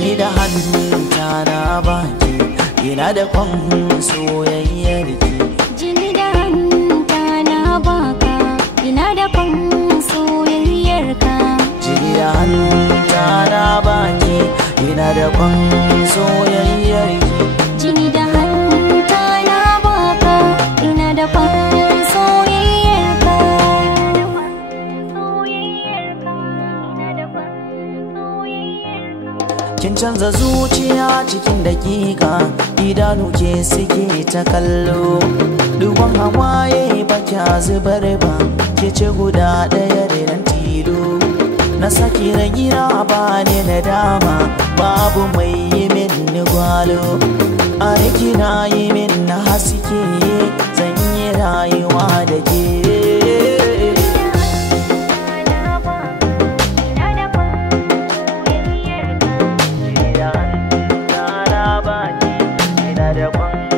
jini da hannunta na baki, ina da kwan soyayyar ki. Jini da hannunta na baka, ina da kwan soyayyar ka. Jini da hannunta na baki, ina da kwan soyayyar ki. Jini da hannunta na baka, ina da kwan soyayyar ka. Kin canza zuciya cikin dakika, idanu ke suke ta kallo. Duban hawaye ba kya zubar ba, ke ce guda ɗaya da nan tilo. Na saki na gina ba ne na dama, babu mai yi min ni gwalo. A riki na yi min na haske, zan yi rayuwa da ke. Ina da kwan